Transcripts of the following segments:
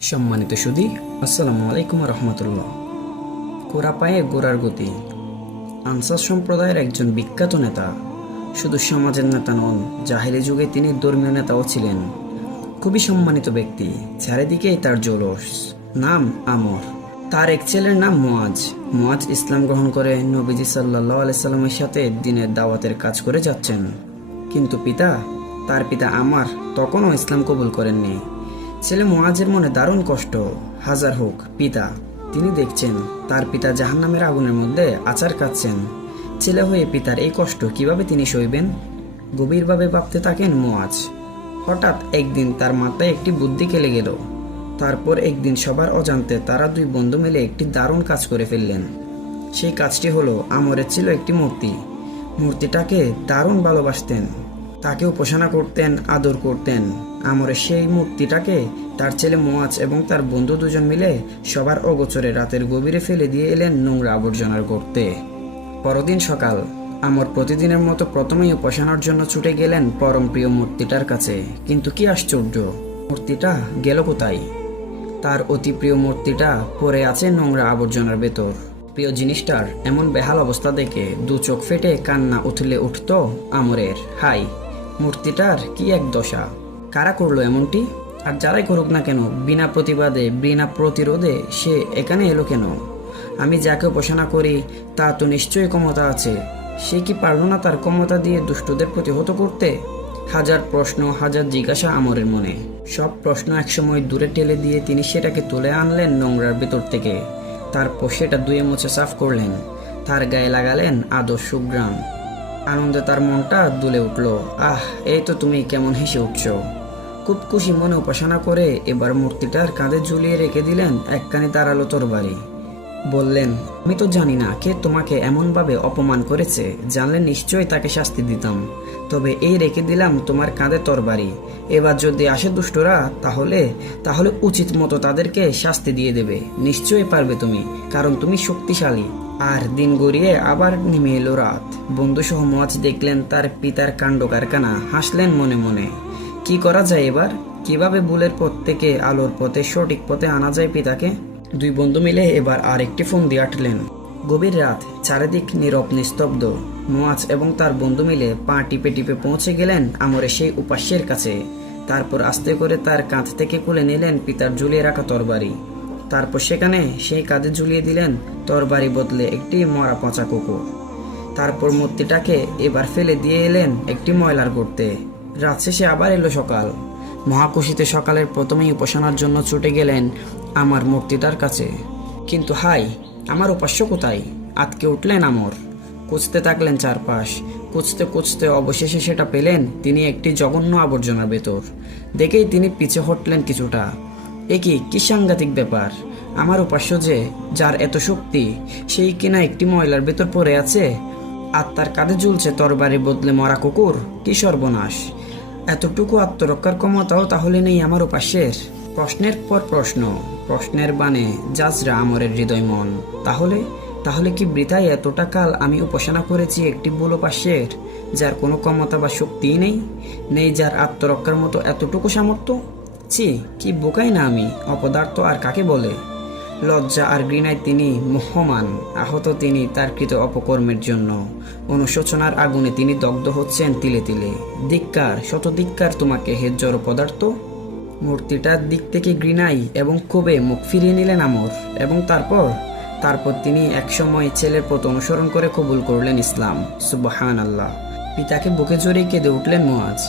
সম্মানিত সুধী, আসসালামু আলাইকুম রহমতুল্লাহ। কোরা পায়ে গোড়ার গতি। আনসার সম্প্রদায়ের একজন বিখ্যাত নেতা। শুধু সমাজের নেতা নন, জাহেলি যুগে তিনি ধর্মীয় নেতাও ছিলেন। খুবই সম্মানিত ব্যক্তি, চারিদিকেই তার জৌলস। নাম আমর। তার এক ছেলের নাম মুয়াজ। মুয়াজ ইসলাম গ্রহণ করে নবীজি সাল্লাল্লাহু আলাইহি সাল্লামের সাথে দিনের দাওয়াতের কাজ করে যাচ্ছেন। কিন্তু তার পিতা আমার তখনও ইসলাম কবুল করেননি। ছেলে মুয়াজের মনে দারুণ কষ্ট। হাজার হোক পিতা, তিনি দেখছেন তার পিতা জাহান্নামের আগুনের মধ্যে আচার কাটছেন। ছেলে হয়ে পিতার এই কষ্ট কিভাবে তিনি সইবেন? গভীরভাবে ভাবতে থাকেন মুয়াজ। হঠাৎ একদিন তার মাথায় একটি বুদ্ধি খেলে গেল। তারপর একদিন সবার অজান্তে তারা দুই বন্ধু মিলে একটি দারুণ কাজ করে ফেললেন। সেই কাজটি হলো, আমরের ছিল একটি মূর্তি। মূর্তিটাকে দারুণ ভালোবাসতেন, তাকে উপাসনা করতেন, আদর করতেন। আমরের সেই মূর্তিটাকে তার ছেলে মুয়াজ এবং তার বন্ধু দুজন মিলে সবার অগোচরে রাতের গভীরে ফেলে দিয়ে এলেন নোংরা আবর্জনার গর্তে। পরদিন সকাল, আমর প্রতিদিনের মতো প্রথমেই উপাসনার জন্য ছুটে গেলেন পরম প্রিয় মূর্তিটার কাছে। কিন্তু কি আশ্চর্য, মূর্তিটা গেল কোথায়? তার অতি প্রিয় মূর্তিটা পড়ে আছে নোংরা আবর্জনার ভেতর। প্রিয় জিনিসটার এমন বেহাল অবস্থা দেখে দু চোখ ফেটে কান্না উঠলে উঠত আমরের। হাই, মূর্তিটার কি এক দশা! কারা করলো এমনটি? আর যারাই করুক না কেন, বিনা প্রতিবাদে বিনা প্রতিরোধে সে এখানে এলো কেন? আমি যাকে উপাসনা করি তা তো নিশ্চয়ই ক্ষমতা আছে। সে কি পারল না তার ক্ষমতা দিয়ে দুষ্টদের প্রতিহত করতে? হাজার প্রশ্ন, হাজার জিজ্ঞাসা আমরের মনে। সব প্রশ্ন একসময় দূরে ঠেলে দিয়ে তিনি সেটাকে তুলে আনলেন নোংরার ভেতর থেকে। তারপর সেটা ধুয়ে মুছে সাফ করলেন। তার গায়ে লাগালেন আদর সুঘ্রাণ। আনন্দে তার মনটা দুলে উঠল। আহ, এই তো তুমি কেমন হেসে উঠছ! খুব খুশি মনে উপাসনা করে এবার মূর্তিটার কাঁধে ঝুলিয়ে রেখে দিলেন একখানি ধারালো তরবারি। বললেন, আমি তো জানি না কে তোমাকে এমনভাবে অপমান করেছে। জানলে নিশ্চয়ই তাকে শাস্তি দিতাম। তবে এই রেখে দিলাম তোমার কাঁধে তরবারি। এবার যদি আসে দুষ্টরা, তাহলে উচিত মতো তাদেরকে শাস্তি দিয়ে দেবে। নিশ্চয়ই পারবে তুমি, কারণ তুমি শক্তিশালী। আর দিন গড়িয়ে আবার নেমে এলো রাত। বন্ধুসহ মুয়াজ দেখলেন তার পিতার কাণ্ড কারখানা। হাসলেন মনে মনে। কি করা যায় এবার? কিভাবে ভুলের পথ থেকে আলোর পথে, সঠিক পথে আনা যায় পিতাকে? দুই বন্ধু মিলে এবার আর একটি ফোন দিয়ে আটলেন। গভীর রাত, চারিদিক নীরব নিস্তব্ধ। মুয়াজ এবং তার বন্ধু মিলে পা টিপে টিপে পৌঁছে গেলেন আমরের সেই উপাস্যের কাছে। তারপর আস্তে করে তার কাঁধ থেকে খুলে নিলেন পিতার ঝুলিয়ে রাখা তরবারি। তারপর সেখানে সেই কাঁধে ঝুলিয়ে দিলেন তরবারি বদলে একটি মরা পচা কুকুর। তারপর মূর্তিটাকে এবার ফেলে দিয়ে এলেন একটি ময়লার গর্তে। রাত শেষে আবার এলো সকাল। মহাকুশিতে সকালের প্রথমেই উপাসনার জন্য ছুটে গেলেন আমার মূর্তিটার কাছে। কিন্তু হাই, আমার উপাস্য কোথায়? আতকে উঠলেন আমর। খুঁজতে থাকলেন চারপাশ। খুঁজতে খুঁজতে অবশেষে সেটা পেলেন তিনি একটি জঘন্য আবর্জনার ভেতর। দেখেই তিনি পিছে হটলেন কিছুটা। কি সাংঘাতিক ব্যাপার! আমার উপাস্য যার এত শক্তি, সেই কিনা একটি ময়লার ভেতর পড়ে আছে। আর তার কাঁধে ঝুলছে তরবারি বদলে মরা কুকুর। কি সর্বনাশ! এতটুকু আত্মরক্ষার ক্ষমতাও তাহলে নেই আমার উপাস্যের? প্রশ্নের পর প্রশ্ন, প্রশ্নের বাণে যাজরা আমরের হৃদয় মন। তাহলে কি বৃথায় এতটা কাল আমি উপাসনা করেছি একটি ভুল উপাস্যের, যার কোনো ক্ষমতা বা শক্তিই নেই, যার আত্মরক্ষার মতো এতটুকু সামর্থ্য? ছি, কি বোকাই না আমি! অপদার্থ আর কাকে বলে? লজ্জা আর ঘৃণায় তিনি মুহ্যমান। আহত তিনি তার কৃত অপকর্মের জন্য। অনুশোচনার আগুনে তিনি দগ্ধ হচ্ছেন তিলে তিলে। ধিক্কার, শত ধিক্কার তোমাকে হে জড় পদার্থ! মূর্তিটার দিক থেকে ঘৃণায় এবং ক্ষোভে মুখ ফিরিয়ে নিলেন আমর। এবং তারপর তিনি একসময় ছেলের পথ অনুসরণ করে কবুল করলেন ইসলাম। সুবহানাল্লাহ! পিতাকে বুকে জড়িয়ে কেঁদে উঠলেন মুয়াজ।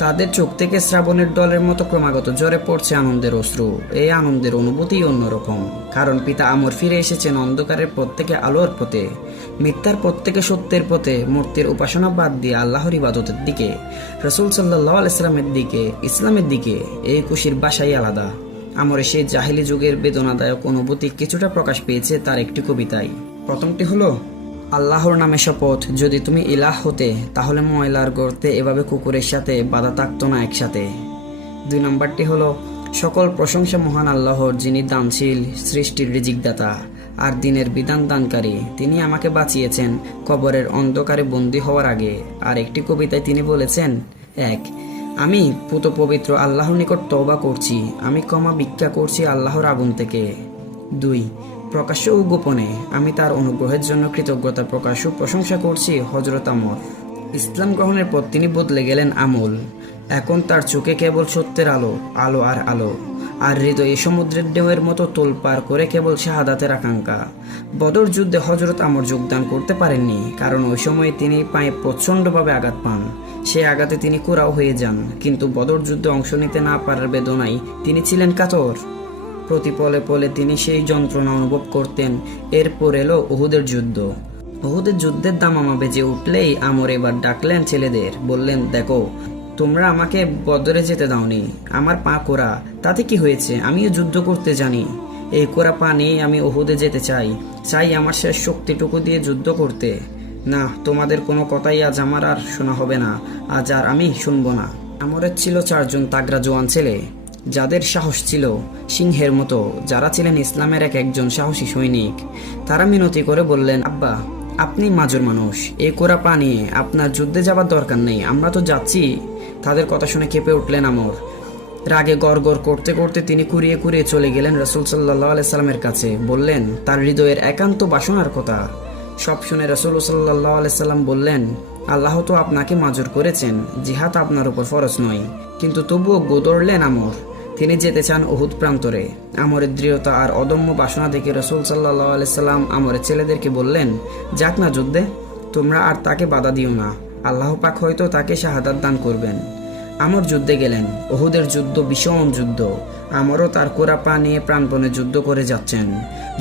তাদের চোখ থেকে শ্রাবণের দলের মতো ক্রমাগত ঝরে পড়ছে আনন্দের অশ্রু। এই আনন্দের অনুভূতি অন্যরকম, কারণ পিতা আমর ফিরে এসেছেন অন্ধকারের পথ থেকে আলোর পথে, মিথ্যার পথ থেকে সত্যের পথে, মূর্তির উপাসনা বাদ দিয়ে আল্লাহর ইবাদতের দিকে, রাসূল সাল্লাল্লাহু আলাইহি সাল্লামের দিকে, ইসলামের দিকে। এই খুশির ভাষাই আলাদা। আমরের সেই জাহেলি যুগের বেদনাদায়ক অনুভূতি কিছুটা প্রকাশ পেয়েছে তার একটি কবিতায়। প্রথমটি হলো, আল্লাহর নামে শপথ, যদি তুমি ইলাহ হতে, তাহলে ময়লার গর্তে এভাবে কুকুরের সাথে বাধা থাকতো না একসাথে। 2 নম্বরটি হলো, সকল প্রশংসা মহান আল্লাহর, যিনি দানশীল, সৃষ্টির রিজিকদাতা আর দিনের বিধান দানকারী। তিনি আমাকে বাঁচিয়েছেন কবরের অন্ধকারে বন্দী হওয়ার আগে। আর একটি কবিতায় তিনি বলেছেন, 1 আমি পুত পবিত্র আল্লাহর নিকট তওবা করছি, আমি ক্ষমা ভিক্ষা করছি আল্লাহর আগুন থেকে। 2. প্রকাশ্য ও গোপনে আমি তার অনুগ্রহের জন্য কৃতজ্ঞতা প্রকাশ ও প্রশংসা করছি হযরত আমর। ইসলাম গ্রহণের পর তিনি বদলে গেলেন আমূল। এখন তার চোখে কেবল সত্যের আলো, আলো আর আলো, আর হৃদয়ে সমুদ্রের ঢেউয়ের মতো তোলপাড় করে কেবল শাহাদাতের আকাঙ্ক্ষা। বদর যুদ্ধে হযরত আমর যোগদান করতে পারেননি, কারণ ওই সময় তিনি পায়ে প্রচণ্ডভাবে আঘাত পান। সে আঘাতে তিনি কুরাও হয়ে যান, কিন্তু বদর যুদ্ধে অংশ নিতে না পারার বেদনায় তিনি ছিলেন কাতর। প্রতি পলে পলে তিনি সেই যন্ত্রণা অনুভব করতেন। এরপর এলো উহুদের যুদ্ধ। উহুদের যুদ্ধের দামামা বেজে উঠলেই আমর এবার ডাকলেন ছেলেদের, বললেন, দেখো, তোমরা আমাকে বদরে যেতে দাওনি, আমার পা কোরা, তাতে কি হয়েছে? আমিও যুদ্ধ করতে জানি। এই কোরা পা নিয়ে আমি উহুদে যেতে চাই, চাই আমার শেষ শক্তিটুকু দিয়ে যুদ্ধ করতে। না, তোমাদের কোনো কথাই আজ আমার আর শোনা হবে না, আজ আর আমি শুনবো না। আমরের ছিল 4 জন তাগড়া জোয়ান ছেলে, যাদের সাহস ছিল সিংহের মতো, যারা ছিলেন ইসলামের একজন সাহসী সৈনিক। তারা মিনতি করে বললেন, আব্বা, আপনি মাজুর মানুষ, এই কোরা পা নিয়ে আপনার যুদ্ধে যাবার দরকার নেই, আমরা তো যাচ্ছি। তাদের কথা শুনে কেঁপে উঠলেন আমর। রাগে গড়গড় করতে করতে তিনি কুড়িয়ে কুড়িয়ে চলে গেলেন রাসূল সাল্লাল্লাহু আলাইহি সাল্লামের কাছে, বললেন তার হৃদয়ের একান্ত বাসনার কথা। সব শুনে রাসূল সাল্লাল্লাহু আলাইহি সাল্লাম বললেন, আল্লাহ তো আপনাকে মাজুর করেছেন, জিহাদ আপনার উপর ফরজ নয়। কিন্তু তবুও গোদরলেন আমর। তিনি যেতে চান উহুদ প্রান্তরে। আমরের দৃঢ়তা আর অদম্য বাসনা দেখে রাসূল সাল্লাল্লাহু আলাইহি সাল্লাম আমরের ছেলেদেরকে বললেন, যাক না যুদ্ধে, তোমরা আর তাকে বাধা দিও না, আল্লাহ পাক হয়তো তাকে শাহাদাত দান করবেন। আমর যুদ্ধে গেলেন। উহুদের যুদ্ধ ভীষণ যুদ্ধ। আমরও তার কোরা পা নিয়ে প্রাণপণে যুদ্ধ করে যাচ্ছেন।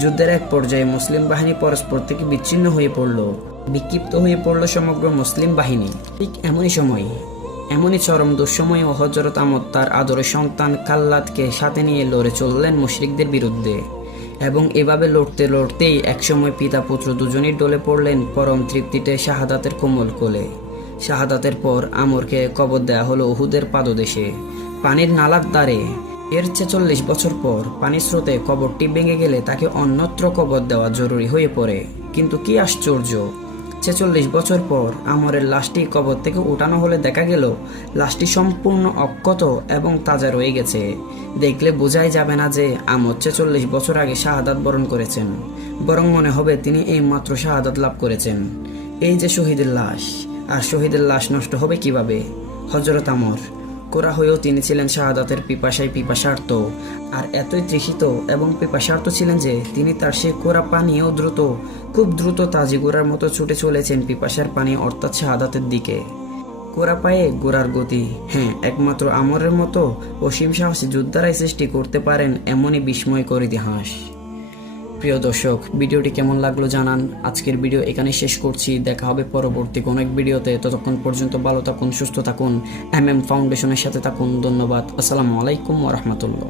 যুদ্ধের এক পর্যায়ে মুসলিম বাহিনী পরস্পর থেকে বিচ্ছিন্ন হয়ে পড়ল, বিক্ষিপ্ত হয়ে পড়ল সমগ্র মুসলিম বাহিনী। ঠিক এমনই চরম দুঃসময়ে হযরত আমর তার আদরের সন্তান খাল্লাদকে সাথে নিয়ে লড়ে চললেন মুশরিকদের বিরুদ্ধে। এবং এভাবে লড়তে লড়তেই একসময় পিতা পুত্র দুজনেই ডলে পড়লেন পরম তৃপ্তিতে শাহাদাতের কোমল কোলে। শাহাদাতের পর আমরকে কবর দেয়া হলো উহুদের পাদদেশে, পানির নালার দ্বারে। এর 46 বছর পর পানির স্রোতে কবরটি ভেঙে গেলে তাকে অন্যত্র কবর দেওয়া জরুরি হয়ে পড়ে। কিন্তু কি আশ্চর্য, 46 বছর পর আমরের লাশটি কবর থেকে উঠানো হলে দেখা গেল লাশটি সম্পূর্ণ অক্ষত এবং তাজা রয়ে গেছে। দেখলে বোঝাই যাবে না যে আমর 46 বছর আগে শাহাদাত বরণ করেছেন, বরং মনে হবে তিনি এইমাত্র শাহাদাত লাভ করেছেন। এই যে শহীদের লাশ, আর শহীদের লাশ নষ্ট হবে কিভাবে? হযরত আমর কোরা হয়েও তিনি ছিলেন শাহাদাতের পিপাসার্ত, আর এতই তৃষিত এবং পিপাসার্ত ছিলেন যে তিনি তার সেই কোরা পানিও খুব দ্রুত তাজি গোড়ার মতো ছুটে চলেছেন পিপাসার পানি অর্থাৎ শাহাদাতের দিকে। কোরা পায়ে গোড়ার গতি, হ্যাঁ, একমাত্র আমরের মতো অসীম সাহসী যোদ্ধারাই সৃষ্টি করতে পারেন এমনই বিস্ময়কর ইতিহাস। প্রিয় দর্শক, ভিডিওটি কেমন লাগলো জানান। আজকের ভিডিও এখানে শেষ করছি, দেখা হবে পরবর্তী কোনো এক ভিডিওতে। ততক্ষণ পর্যন্ত ভালো থাকুন, সুস্থ থাকুন, MM ফাউন্ডেশনের সাথে থাকুন। ধন্যবাদ। আসসালামু আলাইকুম ওয়া রাহমাতুল্লাহ।